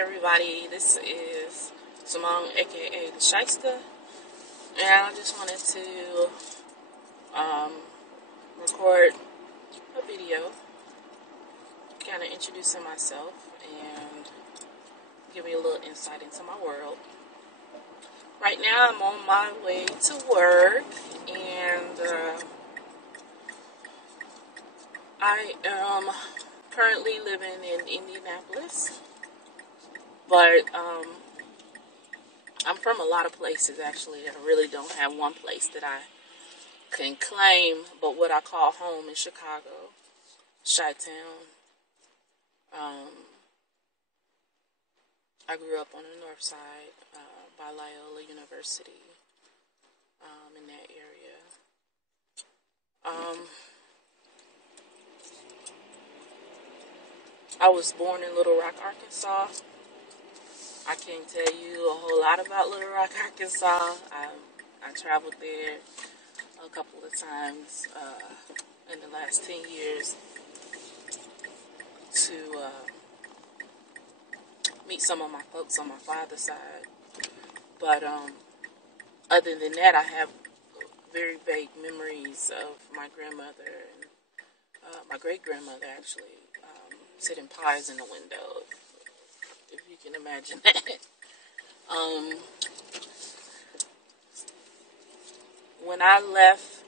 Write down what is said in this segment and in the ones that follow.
everybody, this is Simone, a.k.a. the Shysta, and I just wanted to record a video kind of introducing myself and give you a little insight into my world. Right now I'm on my way to work, and I am currently living in Indianapolis, but I'm from a lot of places actually. I really don't have one place that I can claim, but what I call home in Chicago, Chi-Town. I grew up on the north side by Loyola University, in that area. I was born in Little Rock, Arkansas. I can't tell you a whole lot about Little Rock, Arkansas. I traveled there a couple of times in the last 10 years to meet some of my folks on my father's side. But other than that, I have very vague memories of my grandmother and my great-grandmother, actually, sitting pies in the window, if you can imagine that. When I left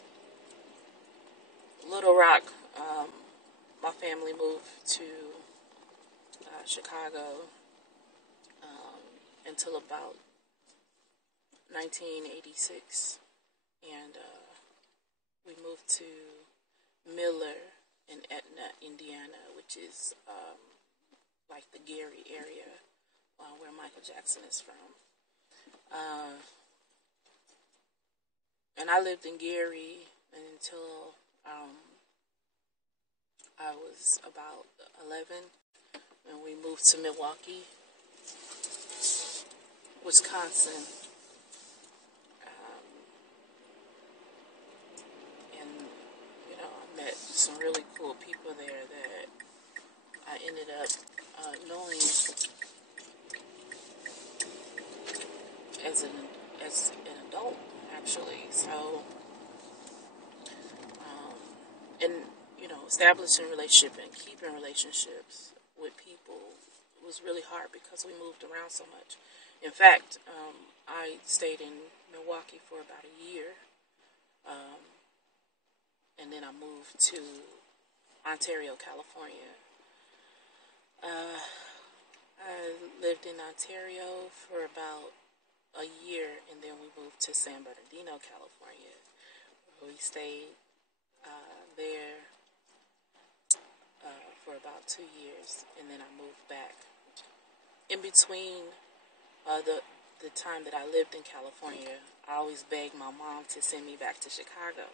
Little Rock, my family moved to Chicago until about 1986, and we moved to Miller in Etna, Indiana, which is like the Gary area where Michael Jackson is from. And I lived in Gary until I was about 11, and we moved to Milwaukee, Wisconsin. And, you know, I met some really cool people there that I ended up knowing as an adult, actually. So, and, you know, establishing relationship and keeping relationships with people was really hard because we moved around so much. In fact, I stayed in Milwaukee for about a year, and then I moved to Ontario, California. I lived in Ontario for about a year, and then we moved to San Bernardino, California. We stayed there for about 2 years, and then I moved back. In between the time that I lived in California, I always begged my mom to send me back to Chicago.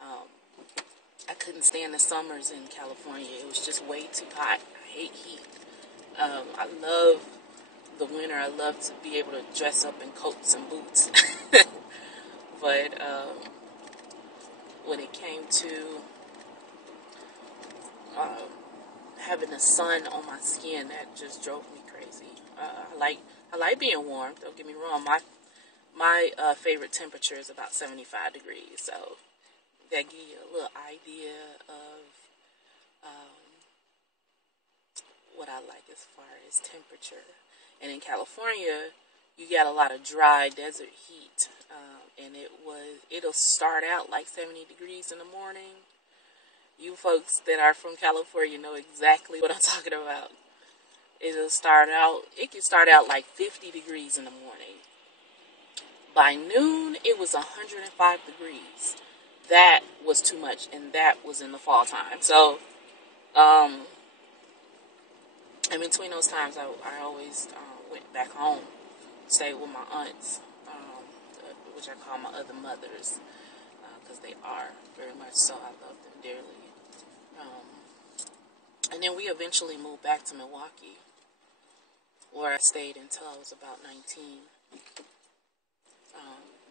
I couldn't stand the summers in California. It was just way too hot. I hate heat. I love the winter. I love to be able to dress up in coats and boots. But when it came to having the sun on my skin, that just drove me crazy. I like being warm. Don't get me wrong. My favorite temperature is about 75 degrees. So that gives you a little idea of what I like as far as temperature. And in California, you got a lot of dry desert heat, and it'll start out like 70 degrees in the morning. You folks that are from California know exactly what I'm talking about. It can start out like 50 degrees in the morning. By noon, it was 105 degrees. That was too much, and that was in the fall time. So, in between those times, I always went back home, stayed with my aunts, which I call my other mothers, because they are very much so. I love them dearly. And then we eventually moved back to Milwaukee, where I stayed until I was about 19.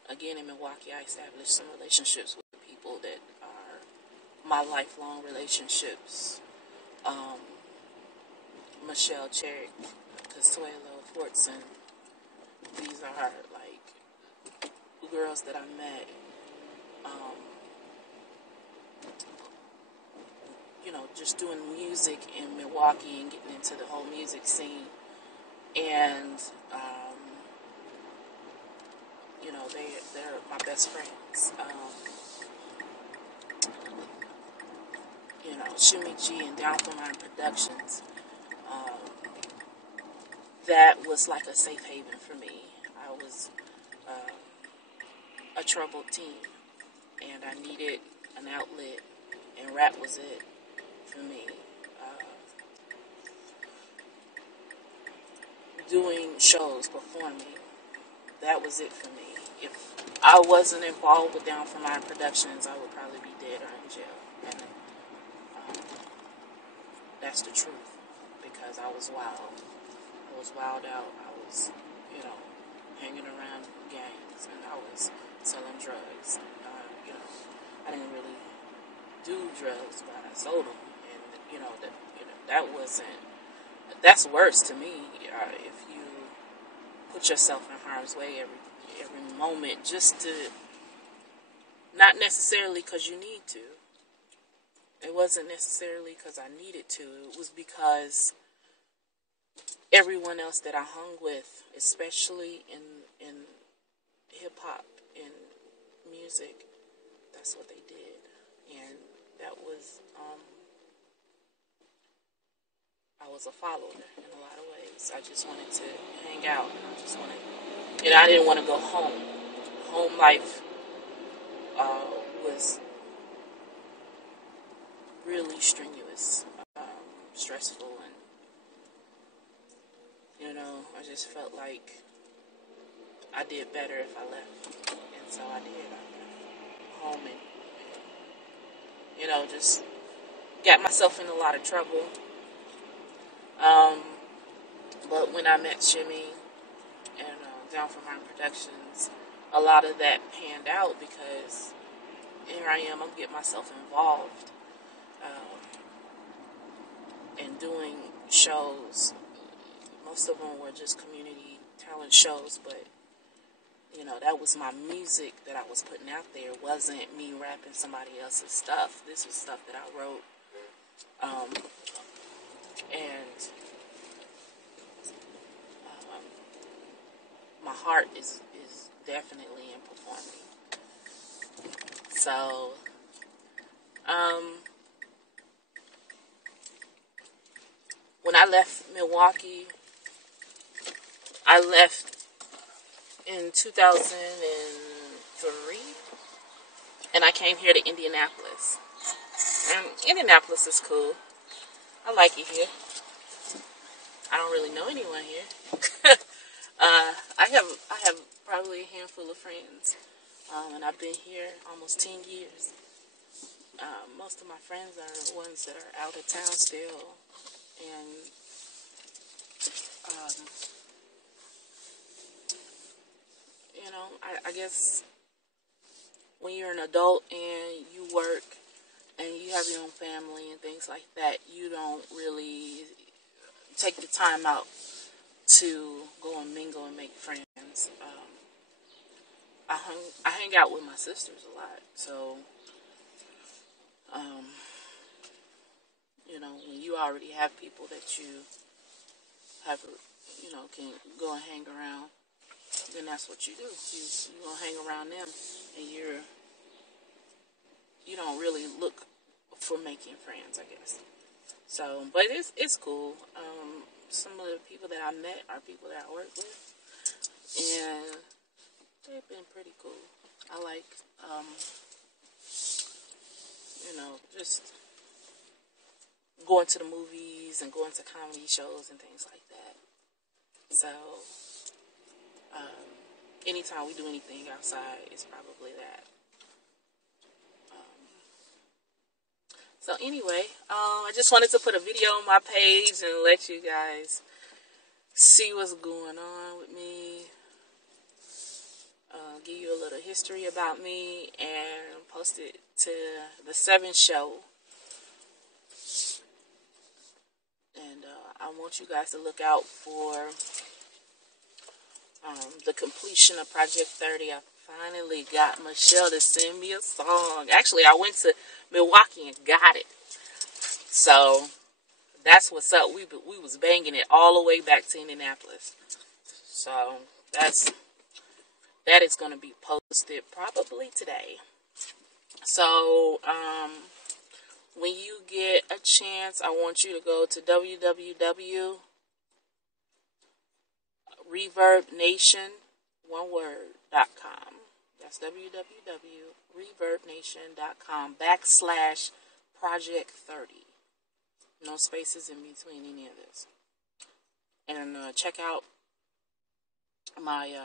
Again, in Milwaukee, I established some relationships with people that are my lifelong relationships. Michelle Cherrick, Consuelo, Fortson. These are like girls that I met, um, you know, just doing music in Milwaukee and getting into the whole music scene. And, you know, they're my best friends. You know, Shumi G and Down for Mine Productions. That was like a safe haven for me. I was a troubled teen, and I needed an outlet, and rap was it for me. Doing shows, performing, that was it for me. If I wasn't involved with Down for Mine Productions, I would probably be dead or in jail. And that's the truth, because I was wild. I was wild out. I was, you know, hanging around gangs, and I was selling drugs. You know, I didn't really do drugs, but I sold them, and that wasn't. That's worse to me. If you put yourself in harm's way every moment, just to, not necessarily because you need to. It wasn't necessarily because I needed to. It was because everyone else that I hung with, especially in hip hop and music, that's what they did, and that was I was a follower in a lot of ways. I just wanted to hang out. I didn't want to go home. Home life was really strenuous, stressful, and I just felt like I did better if I left, and so I did. I left home and just got myself in a lot of trouble. But when I met Shimmy and Down for Mine Productions, a lot of that panned out because here I am, I'm getting myself involved in doing shows. Most of them were just community talent shows, but that was my music that I was putting out there. It wasn't me rapping somebody else's stuff. This was stuff that I wrote. And my heart is definitely in performing. So, when I left Milwaukee, I left in 2003, and I came here to Indianapolis. And Indianapolis is cool. I like it here. I don't really know anyone here. I have probably a handful of friends, and I've been here almost 10 years. Most of my friends are ones that are out of town still, and I guess when you're an adult and you work and you have your own family and things like that, you don't really take the time out to go and mingle and make friends. I hang out with my sisters a lot, so when you already have people that you have, can go and hang around, then that's what you do. You gonna hang around them, and you don't really look for making friends, I guess. So, but it's cool. Some of the people that I met are people that I work with, and they've been pretty cool. I like, just going to the movies and going to comedy shows and things like that. So, anytime we do anything outside, it's probably that. So anyway, I just wanted to put a video on my page and let you guys see what's going on with me. Give you a little history about me and post it to the 7 show. And I want you guys to look out for the completion of Project 30. I finally got Michelle to send me a song. Actually, I went to Milwaukee and got it. So that's what's up. We was banging it all the way back to Indianapolis. So that is going to be posted probably today. So when you get a chance, I want you to go to www.reverbnation.com. That's www.reverbnation.com/project30. No spaces in between any of this. And check out my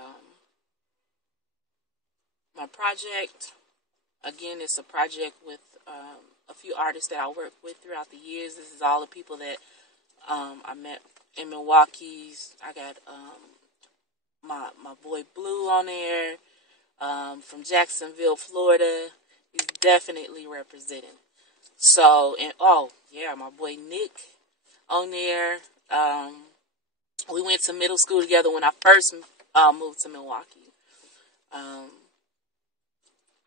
my project. Again, it's a project with a few artists that I worked with throughout the years. This is all the people that I met in Milwaukee. I got my boy Blue on there from Jacksonville, Florida. He's definitely representing. So, and oh yeah, my boy Nick on there. We went to middle school together when I first moved to Milwaukee.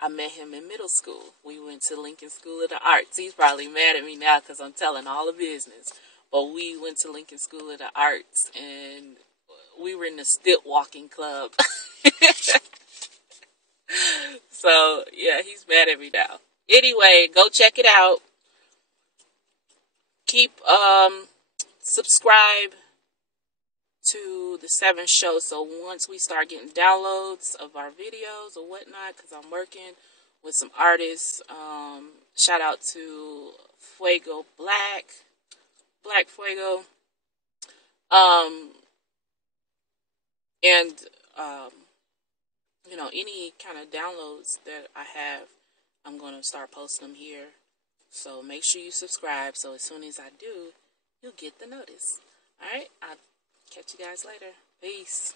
I met him in middle school. We went to Lincoln School of the Arts. He's probably mad at me now because I'm telling all the business. But we went to Lincoln School of the Arts, and we were in the stilt walking club. So, yeah, he's mad at me now. Anyway, go check it out. Keep subscribe to the 7 show, so once we start getting downloads of our videos or whatnot, because I'm working with some artists, shout out to Fuego Black Fuego, and any kind of downloads that I have, I'm going to start posting them here, so make sure you subscribe, so as soon as I do, you'll get the notice. Alright, I'll catch you guys later. Peace.